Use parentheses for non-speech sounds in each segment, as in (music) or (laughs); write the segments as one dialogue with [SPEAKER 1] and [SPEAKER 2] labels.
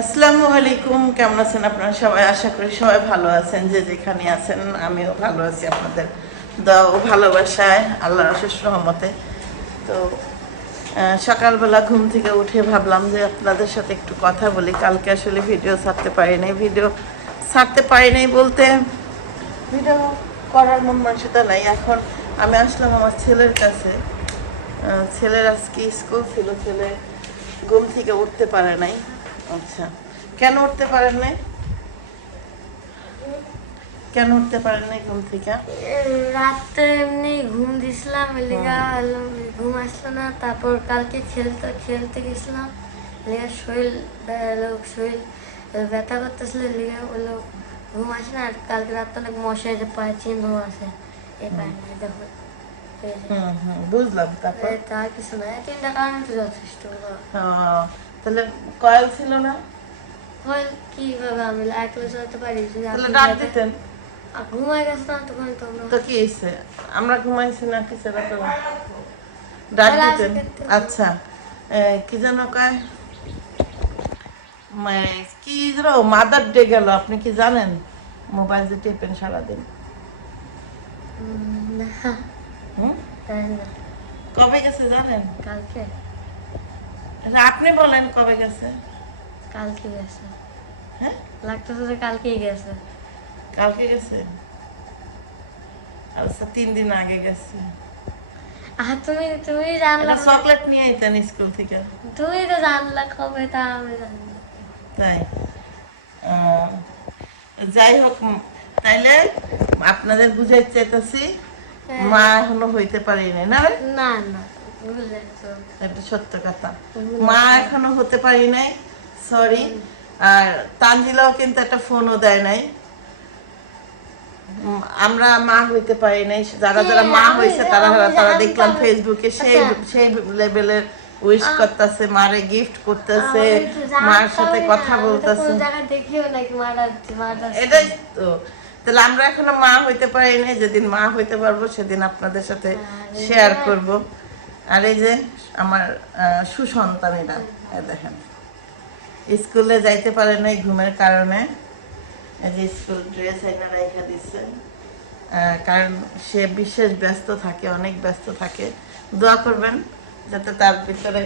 [SPEAKER 1] আসসালামু আলাইকুম, কেমন আছেন আপনারা সবাই? আশা করি সবাই ভালো আছেন। যে যেখানে আছেন, আমিও ভালো আছি আপনাদের দোয়া ও ভালোবাসায়, আল্লাহর অশেষ রহমতে। তো সকালবেলা ঘুম থেকে উঠে ভাবলাম যে আপনাদের সাথে একটু কথা বলি। কালকে আসলে ভিডিও ছাড়তে পারি নাই। ভিডিও ছাড়তে পারি নাই বলতে ভিডিও করার মন মানসিকতা নাই। এখন আমি আসলাম আমার ছেলের কাছে। ছেলের আজকে স্কুল ছিল, ছেলে ঘুম থেকে উঠতে পারে নাই। আচ্ছা। কেন উঠতে পারেন নাই? কেন উঠতে পারেন নাই ঘুম থেকে?
[SPEAKER 2] রাতে এমনি ঘুম দিছিলাম এলিগা হলো ঘুম আসলো না তারপর কালকে খেলতে খেলতে গেছিলাম। এলিগা শরীর শরীর ব্যথা করতেছিল এলিগা হলো ঘুম আসে না আর কালকে রাতে অনেক মশাই যে পায়ে চিহ্ন আছে এই পায়ে দেখো
[SPEAKER 1] বুঝলাম তারপর?
[SPEAKER 2] তার কিছু না তিনটা কারণে তো যথেষ্ট
[SPEAKER 1] তাহলে কয়েল ছিল না?
[SPEAKER 2] হয় কীভাবে আমি চলতে পারি?
[SPEAKER 1] তাহলে
[SPEAKER 2] আপনি
[SPEAKER 1] ডাক দিতেন।
[SPEAKER 2] ঘুমাই গেছে না তখন তোমরা
[SPEAKER 1] তো কি হয়েছে? আমরা ঘুমাইছি না কিছু না তো ডাক দিতেন। আচ্ছা। কি যেন কয়? কি যেন মাদার ডে গেল আপনি কি জানেন? মোবাইল যে টেপেন সারাদিন। কবে গেছে জানেন?
[SPEAKER 2] কালকে।
[SPEAKER 1] আপনি বলেন কবে গেছে?
[SPEAKER 2] কালকে গেছে।
[SPEAKER 1] হ্যাঁ?
[SPEAKER 2] লাগতেছে যে কালকেই গেছে।
[SPEAKER 1] কালকে গেছে? আচ্ছা তিন দিন আগে গেছে।
[SPEAKER 2] আর তুমি তুমি জানলা
[SPEAKER 1] চকলেট নিয়ে আইতেন স্কুল থেকে।
[SPEAKER 2] তুমি তো জানলা কবে তা আমি জানি
[SPEAKER 1] তাই? আহ, যাই হোক তাইলে আপনাদের বুঝাই চাইতেছি
[SPEAKER 2] হ্যাঁ।
[SPEAKER 1] মা এখনও হইতে পারিনি না
[SPEAKER 2] না না।
[SPEAKER 1] এটা সত্য কথা। মা এখনও হতে পারি নাই সরি আর তানজিলাও কিন্তু একটা ফোনও দেয় নাই। আমরা মা হইতে পারি নাই যারা যারা মা
[SPEAKER 2] হ্যাঁ,
[SPEAKER 1] হয়েছে তারা তারা দেখলাম ফেসবুকে সেই
[SPEAKER 2] আচ্ছা।
[SPEAKER 1] সেই লেভেলের উইশ করতেছে মারে গিফট করতেছে মার সাথে কথা বলতেছে। এটাই তো। তাহলে আমরা এখনও মা হইতে পারি নাই যেদিন মা হইতে পারব সেদিন আপনাদের সাথে শেয়ার
[SPEAKER 2] বাহ।
[SPEAKER 1] করব। আর এই যে আমার সুসন্তানেরা দেখেন। স্কুলে যাইতে পারে নাই ঘুমের কারণে। এই যে স্কুল ড্রেস এনে রেখে দিচ্ছে কারণ সে বিশেষ ব্যস্ত থাকে, অনেক ব্যস্ত থাকে। দোয়া করবেন যাতে তার ভিতরে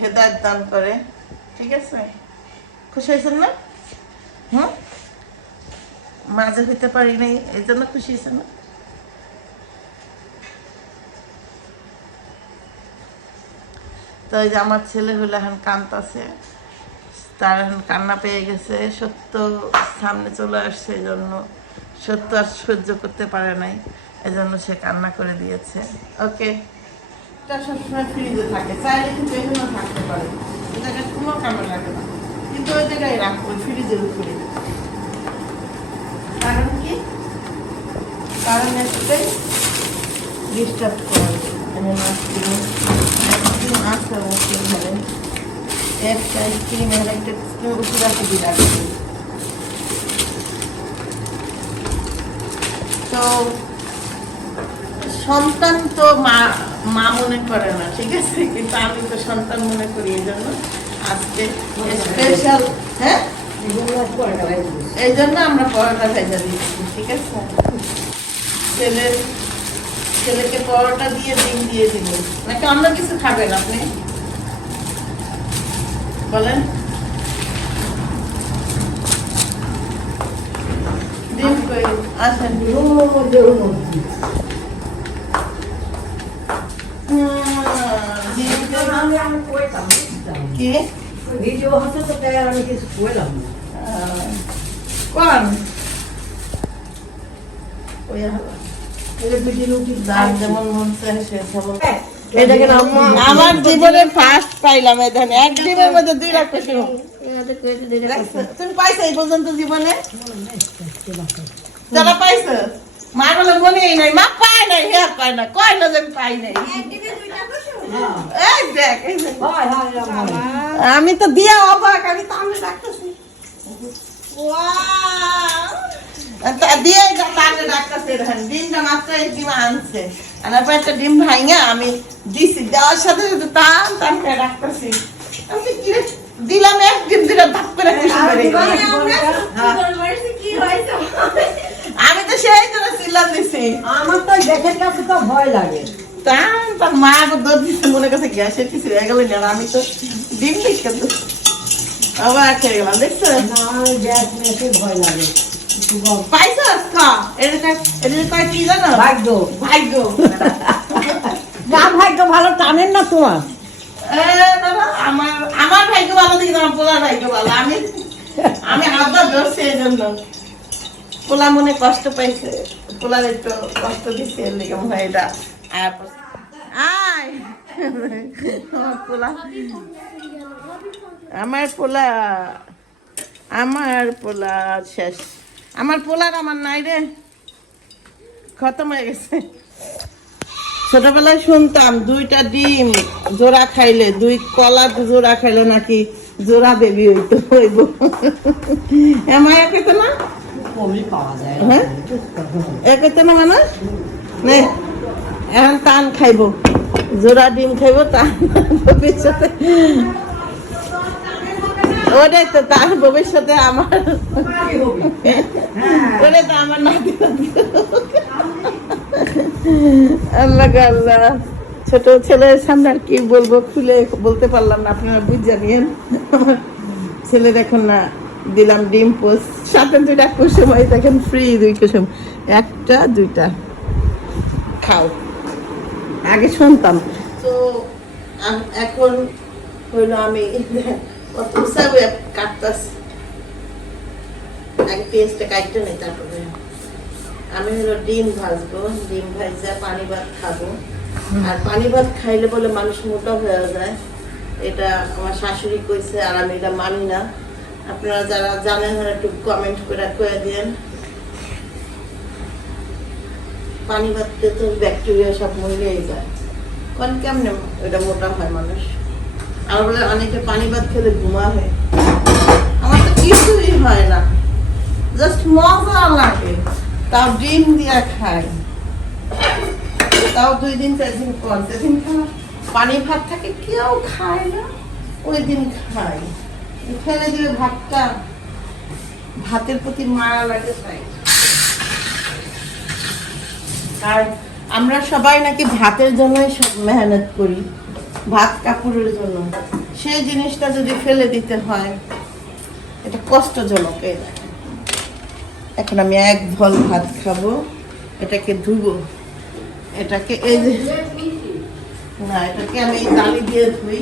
[SPEAKER 1] হেদায়ত দান করে। ঠিক আছে? খুশি হয়েছেন না? হুম? মাঝে হইতে পারি নাই, এই জন্য খুশি হয়েছে না? তো এই যে আমার ছেলে হলো এখন কান্তাছে তার এখন কান্না পেয়ে গেছে, সত্য সামনে চলে আসছে, এই জন্য সত্য আর সহ্য করতে পারে নাই এজন্য সে কান্না করে দিয়েছে। ওকে? সবসময় ফ্রিজে থাকে, চাইলে কিন্তু এখানেও থাকতে পারে। এই কোনো কামড় লাগে না, কিন্তু ওই জায়গায় রাখব ফ্রিজের উপরে। কারণ কি? কারণ একটাই ডিস্টার্ব করে আমি আইসক্রিম আছে অবশ্যই ঘরে একটা আইসক্রিম আর একটা স্ক্রিম উপরে রাখে তো সন্তান তো মা মা মনে করে না, ঠিক আছে? কিন্তু আমি তো সন্তান মনে করি এই জন্য আজকে স্পেশাল হ্যাঁ? এই জন্য আমরা পরোটা ভেজা দিচ্ছি, ঠিক আছে? ছেলে ছেলেকে পরোটা দিয়ে ডিম দিয়ে দিব নাকি অন্য কিছু খাবেন আপনি বলেন ডিম কই আসেন হুম, ডিম কি আহ, কোন ওই হলো। যার যেমন মন চায় সে সব- এই দেখেন আম্মা- আমার জীবনে ফার্স্ট পাইলাম এই দেখেন এক ডিমের মধ্যে দুই লাখ টাকা? তুমি পাইছো এই পর্যন্ত জীবনে? যারা পাইছো। মা বলে মনেই নাই। মা পায় নাই পায় না কয় না যে আমি পাই নাই। এই দেখ এই দেখ। আমি তো দিয়া অবাক আমি তো আমি ডাকতেছি! তা দিয়ে তাহলে ডাকতেছে দেখেন ডিমটা মাত্র এক ডিম আনছে। আনার পর একটা ডিম ভাঙা আমি দিছি দেওয়ার সাথে সাথে টান টান করে ডাকতেছি। আমি কি দিলাম এক ডিম দিলে ধাপ করে খুশি
[SPEAKER 3] আর
[SPEAKER 1] করে
[SPEAKER 3] দিবা
[SPEAKER 1] দিলাম।
[SPEAKER 3] নাকি বোনটা?
[SPEAKER 1] আমি তো সেই জন্য চিল্লাম দিছি।
[SPEAKER 3] আমার তো দেখের কাছে তো ভয় লাগে।
[SPEAKER 1] তা তার মা আবার দৌড় দিচ্ছে মনে কাছে গ্যাসের কিছু হয়ে গেল না আমি তো ডিম কিন্তু আবার খেয়ে গেলাম দেখছ?
[SPEAKER 3] না গ্যাস মেশে ভয় লাগে। একটু গল্প।
[SPEAKER 1] পাইছো খা এটা এটা কয় কি জানো
[SPEAKER 3] ভাগ্য
[SPEAKER 1] ভাগ্য
[SPEAKER 3] না ভাগ্য ভালো টানেন না তোমার
[SPEAKER 1] আমার আমার ভাগ্য ভালো আমার পোলার ভাগ্য ভালো আমি আমি আদা ধরছি এই জন্য পোলা মনে কষ্ট পাইছে পোলার একটু কষ্ট দিচ্ছে এর লেগে মনে হয় এটা আয় আয় আমার পোলা আমার পোলা আমার পোলা শেষ আমার পোলার আমার নাই রে। খতম হয়ে গেছে। ছোটবেলায় শুনতাম, দুইটা ডিম জোড়া খাইলে, দুই কলা জোড়া খাইলে নাকি জোড়া বেবি হইতো, হইব। এমাই একেতে না?
[SPEAKER 3] কমই পাওয়া যায়
[SPEAKER 1] হ্যাঁ? না মানে? নে, এখন টান খাইব। জোড়া ডিম খাইব টান ভবিষ্যতে ওটাই তো তার ভবিষ্যতে আমার। ওটাই তো আমার নাতি। আল্লাহ আল্লাহ। ছোট ছেলের সামনে আর কি বলব, খুলে বলতে পারলাম না, আপনারা বুঝে নিয়েন আমার ছেলের এখন না, দিলাম ডিম পোস্ট সাথে দুইটা কুসুম এই দেখেন ফ্রি দুই কুসুম একটা, দুইটা। খাও। আগে শুনতাম। তো এখন হইল আমি কত হিসাবে কাটতাছি আগে পেঁয়াজটা কাটতে নেই, তারপরে আমি হলো ডিম ভাজবো, ডিম ভাজা, পানি ভাত খাব। আর পানি ভাত খাইলে বলে মানুষ মোটা হয়ে যায়। এটা আমার শাশুড়ি কইছে আর আমি এটা মানি না। আপনারা যারা জানেন একটু কমেন্ট করে কয়ে দিন। পানি ভাত খেলে তো ব্যাকটেরিয়া সব মরিয়েই যায়। কোন কেমনে এটা মোটা হয় মানুষ? আর বলে অনেকে পানি ভাত খেলে ঘুমা হয়। আমার তো কিছুই হয় না। জাস্ট মজা লাগে। তাও ডিম দিয়া খাই। তাও দুই দিন, চার দিন পর। যেদিন খাওয়া পানি ভাত থাকে, কেউ খায় না। ওই দিন খাই। ফেলে দিবে ভাতটা, ভাতের প্রতি মায়া লাগে তাই। আর আমরা সবাই নাকি ভাতের জন্যই সব মেহনত করি। ভাত কাপড়ের জন্য। সেই জিনিসটা যদি ফেলে দিতে হয়, এটা কষ্টজনক এখন আমি এক ভল ভাত খাব, এটাকে ধুবো। এটাকে এই যে এটাকে আমি দিয়ে ধুই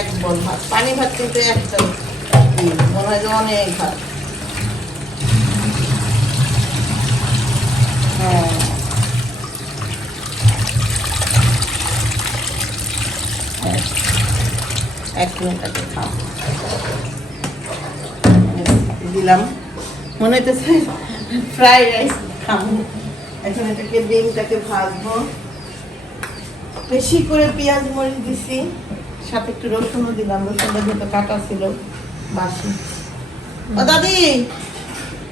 [SPEAKER 1] এক বল ভাত, পানি ভাত কিন্তু একটা দিলাম মনে হইতেছে ফ্রাইড রাইস খাব এখন এটাকে ডিমটাকে ভাজবো বেশি করে পেঁয়াজ মরিচ দিছি সাথে একটু রসুনও দিলাম রসুনটা যেহেতু কাটা ছিল বাসি ও দাদি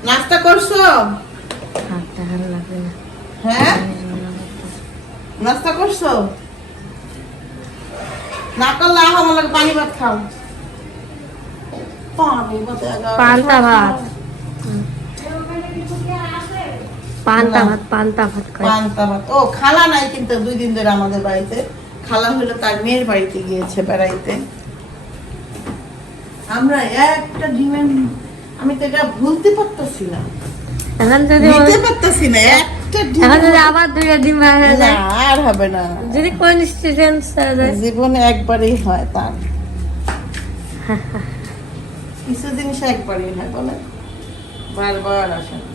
[SPEAKER 1] নাস্তা করছ?
[SPEAKER 2] হাতটা ভালো লাগবে না।
[SPEAKER 1] হ্যাঁ? নাস্তা করছ? না করলে আহ আমার পানি ভাত খাও।
[SPEAKER 2] পান্তা ভাত। পান্তা ভাত পান্তা ভাত
[SPEAKER 1] পান্তা ভাত। ও খালা নাই কিন্তু দুই দিন ধরে আমাদের বাড়িতে। খালা হলো তার মেয়ের বাড়িতে গিয়েছে বেড়াইতে। আমরা একটা ডিমের আমি তো এটা ভুলতে পারতেছি না।
[SPEAKER 2] এখন যদি
[SPEAKER 1] নিতে পারতেছি না একটা ডিম
[SPEAKER 2] এখন যদি আবার দুইটা ডিম যায়?
[SPEAKER 1] আর হবে না।
[SPEAKER 2] যদি কোন স্টুডেন্ট যায়?
[SPEAKER 1] জীবনে একবারই হয় তার। (laughs) কিছু জিনিস একবারই হয় বলে বারবার আসে না।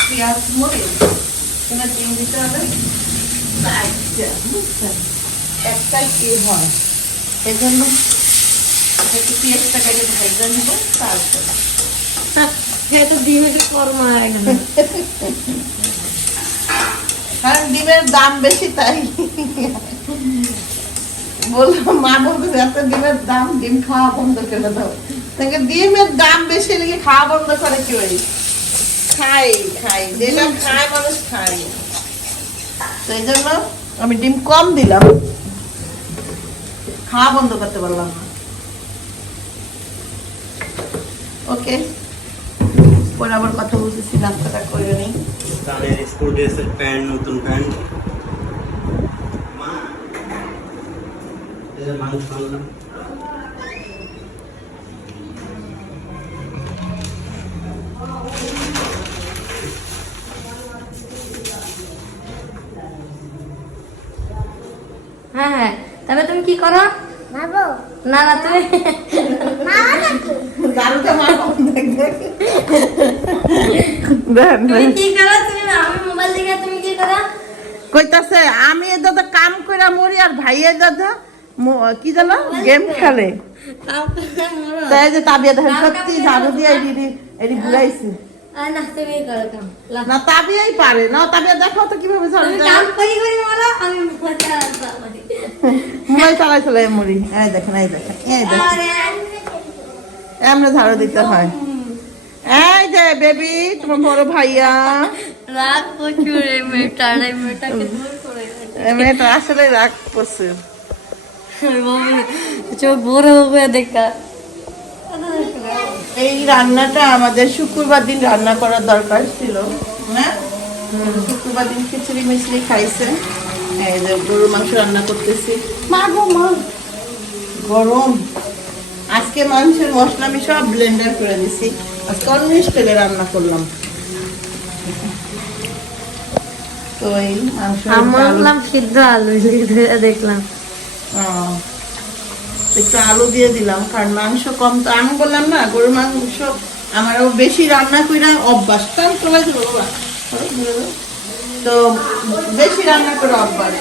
[SPEAKER 1] পেঁয়াজ মরিচ এখানে ডিম দিতে হবে? আচ্ছা, বুঝছেন? একটাই কি হয়? এজন্য একটু পেঁয়াজটা কেটে ভাজা নিব তারপরে (laughs)
[SPEAKER 2] কর্ম হয় না।
[SPEAKER 1] কারণ ডিমের দাম বেশি তাই। বললাম মা বলতেছে এত ডিমের দাম ডিম খাওয়া বন্ধ করে দাও। তাকে ডিমের দাম বেশি লেগে খাওয়া বন্ধ করে কি ওই খাই খাই। যেটা খায় মানুষ খায়। তো জন্য আমি ডিম কম দিলাম। খাওয়া বন্ধ করতে পারলাম না। ওকে। পরে আবার কথা বলতেছি নাস্তাটা করে নিই।
[SPEAKER 4] তাদের স্কুল ড্রেসের প্যান্ট নতুন প্যান্ট। মা মাংস
[SPEAKER 2] হ্যাঁ হ্যাঁ তবে তুমি কি করো? না না তুমি
[SPEAKER 5] মামা নাকি?
[SPEAKER 1] দারুটা মা দেখ দেখ।
[SPEAKER 2] তুমি কি করো? তুমি আমি মোবাইল কি করো?
[SPEAKER 1] কইতাছে আমি দাদা কাম কইরা মরি আর ভাইয়ে দাদা কি জানো? গেম খেলে। তাই যে তাবিয়া দেখেন সত্যি ঝাড়ু দিয়ে এডি এডি ঘুরাইছে।
[SPEAKER 2] না
[SPEAKER 1] তাবিয়াই পারে। না তাবিয়া দেখো তো কীভাবে ঝাড়ু
[SPEAKER 2] কাম করি করি আমি মোবাইল
[SPEAKER 1] চালাই চালাই মরি এই দেখেন এই দেখেন এই দেখেন। এমনি দিতে হয়। এই যে বেবি তোমার বড় ভাইয়া।
[SPEAKER 2] রাগ প্রচুর এই মেয়েটার এই মেয়েটাকে দূর করে
[SPEAKER 1] মেয়েটা আসলে রাগ প্রচুর
[SPEAKER 2] চোখ বড় হবে দেখা।
[SPEAKER 1] এই রান্নাটা আমাদের শুক্রবার দিন রান্না করার দরকার ছিল হ্যাঁ শুক্রবার দিন খিচুড়ি মিচড়ি খাইছে। এই যে গরুর মাংস রান্না করতেছি। মা গো মা। গরম। আজকে মাংসের মশলা আমি সব ব্লেন্ডার করে দিছি। আজকে অন্যেষ তেলে রান্না করলাম। তো এই মাংস
[SPEAKER 2] আমার সিদ্ধ আলু (laughs) দেখলাম।
[SPEAKER 1] একটু আলু দিয়ে দিলাম কারণ মাংস কম তো। আমি বললাম না গরুর মাংস আমার আবার বেশি রান্না করে অভ্যাস। চলে যাব বাবা তো বেশি রান্না করে অভ্যাস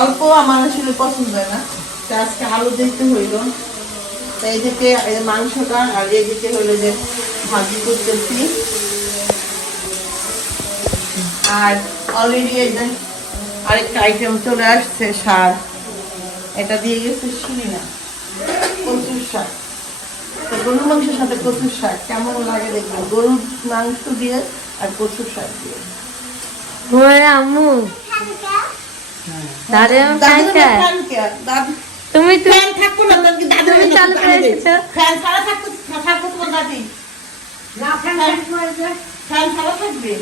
[SPEAKER 1] অল্প আমার আসলে পছন্দ হয় না। তো আজকে আলু দিতে হইল। তো এইদিকে এই মাংসটা আর এইদিকে হইল যে ভাজি করতেছি। আর অলরেডি যে আরেকটা আইটেম চলে আসছে, সার। এটা দিয়ে গেছে শিরিনা কচুর শাক। তো গরুর মাংসের সাথে কচুর শাক কেমন লাগে দেখবেন গরুর মাংস দিয়ে আর কচুর শাক দিয়ে।
[SPEAKER 2] ওরে আম্মু। দাদা আমি ফ্যান? তুমি তুমি
[SPEAKER 1] ফ্যান থাকব না দাদু
[SPEAKER 2] তুমি চালু করে এসেছ।
[SPEAKER 1] ফ্যান ছাড়া থাকতো থাকতো তোমার দাদি।
[SPEAKER 3] না ফ্যান ফ্যান
[SPEAKER 1] ছাড়া থাকবে?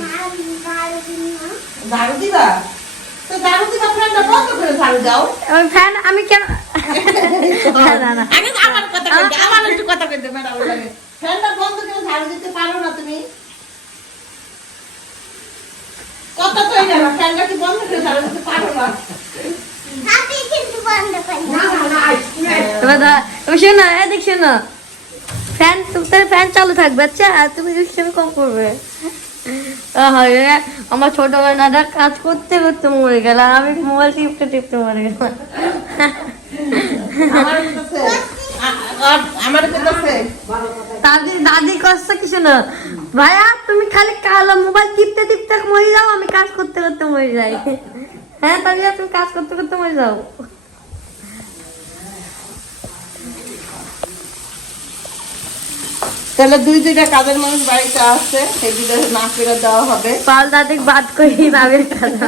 [SPEAKER 1] ঝাড়ু দিবা? তো ঝাড়ু দিবা ফ্যানটা বন্ধ করে ঝাড়ু দাও।
[SPEAKER 2] ফ্যান আমি কেন
[SPEAKER 1] আগে আমার কথা আমার একটু কথা কইতে ম্যাডাম ফ্যানটা বন্ধ করে ঝাড়ু দিতে পারো না তুমি? কথা তো এই না ফ্যানটা কি বন্ধ করে পারো না
[SPEAKER 5] হাতে কিন্তু বন্ধ করে
[SPEAKER 3] না না না স্কুলে
[SPEAKER 2] এবার দা- তুমি শোনো এদিক শোনো। ফ্যান চালু থাকবে আচ্ছা তুমি দুষ্টামি কম করবে। হয় আমার ছোট বোনাটা কাজ করতে করতে মরে গেল আর আমি মোবাইল টিপতে টিপতে মরে গেলাম। দাদি দাদি কষ্ট কিছু না ভাইয়া তুমি খালি কালো মোবাইল টিপতে টিপতে মরে যাও আমি কাজ করতে করতে মরে যাই। হ্যাঁ তাহলে তুমি কাজ করতে করতে মরে যাও।
[SPEAKER 1] তাহলে দুই দুইটা কাজের মানুষ বাড়িতে আছে সেই দুইটা না করে দেওয়া হবে।
[SPEAKER 2] পাল দাদি বাদ করি কথা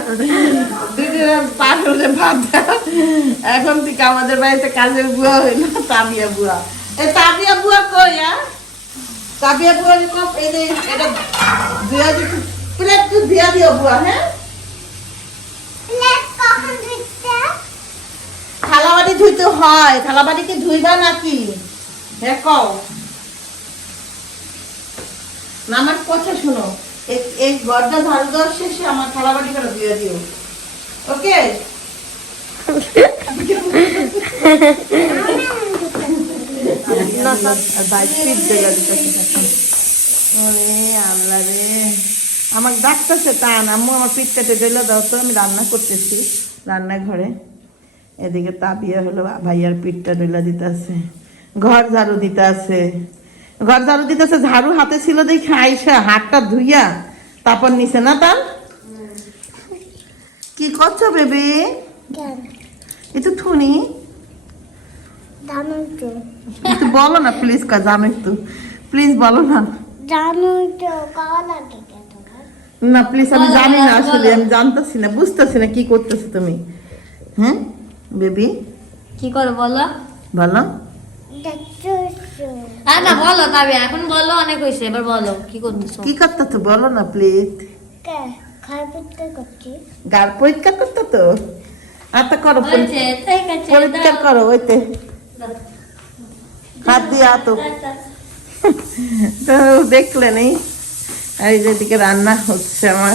[SPEAKER 1] দুই দুইটা পার হলে ভাত। এখন থেকে আমাদের বাড়িতে কাজের বুয়া হইল তাবিয়া বুয়া। এই তাবিয়া বুয়া কই হ্যাঁ? তাবিয়া বুয়া যে এই যে এটা ধুয়া দিতে প্লেট তো ধুয়া দিও বুয়া হ্যাঁ থালাবাড়ি ধুইতে হয় থালাবাড়ি কি ধুইবা নাকি? হ্যাঁ কও। আমার কথা শোনো এই- এই ঘরটা ঝাড়ু দেওয়ার শেষে আমার থালাবাড়ি করে ধুয়ে দিও। ওকে (laughs) (laughs) (laughs) আর বাইক পিট দেলা দিতেছে ওরে আল্লাহ রে আমার ডাকতেছে টান আম্মু আমার পিঠটাতে ডেলে দাও তো আমি রান্না করতেছি রান্নাঘরে এদিকে তাবিয়া হলো ভাইয়ার পিঠটা ডেলা দিতেছে ঘর ঝাড়ু দিতেছে ঘর ঝাড়ু দিতেছে ঝাড়ু হাতে ছিল দেখে আইসা হাতটা ধুইয়া তারপর নিছে না তার কি করছ বেবি? এ তো থুনি
[SPEAKER 5] জানো তো
[SPEAKER 1] একটু বলো না প্লিজ কা জানো একটু প্লিজ বলো না।
[SPEAKER 5] জানো তো
[SPEAKER 1] না প্লিজ আমি জানি না আসলে আমি জানতেছি না বুঝতেছি না কি করতেছো তুমি। হ্যাঁ বেবি?
[SPEAKER 2] কি করে বলো।
[SPEAKER 1] বলো।
[SPEAKER 2] আর না বলো তবে এখন বলো অনেক হয়েছে এবার বলো কি করতেছো?
[SPEAKER 1] কি করতেছো বলো না প্লিজ গার পরিষ্কার করতে তো? আচ্ছা করো পরিষ্কার করো ওইতে। হাত দিয়ে আতো তো দেখলে নেই। আর এই যেদিকে রান্না হচ্ছে আমার।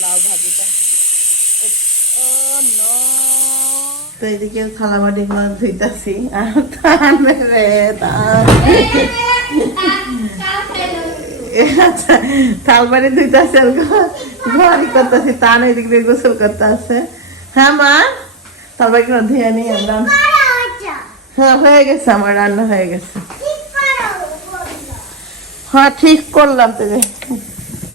[SPEAKER 1] লাউ ভাজিটা তো মাছ ধুইতাছি। আর আচ্ছা থালবাড়ি ধুইতাছে ঘর- করতেছি। তান এদিক দিয়ে গোসল করতে আছে হ্যাঁ মা? থালবাড়ি কোনো ধুয়ে নিই আমরা হ্যাঁ হয়ে গেছে আমার রান্না হয়ে গেছে। হ্যাঁ ঠিক করলাম তো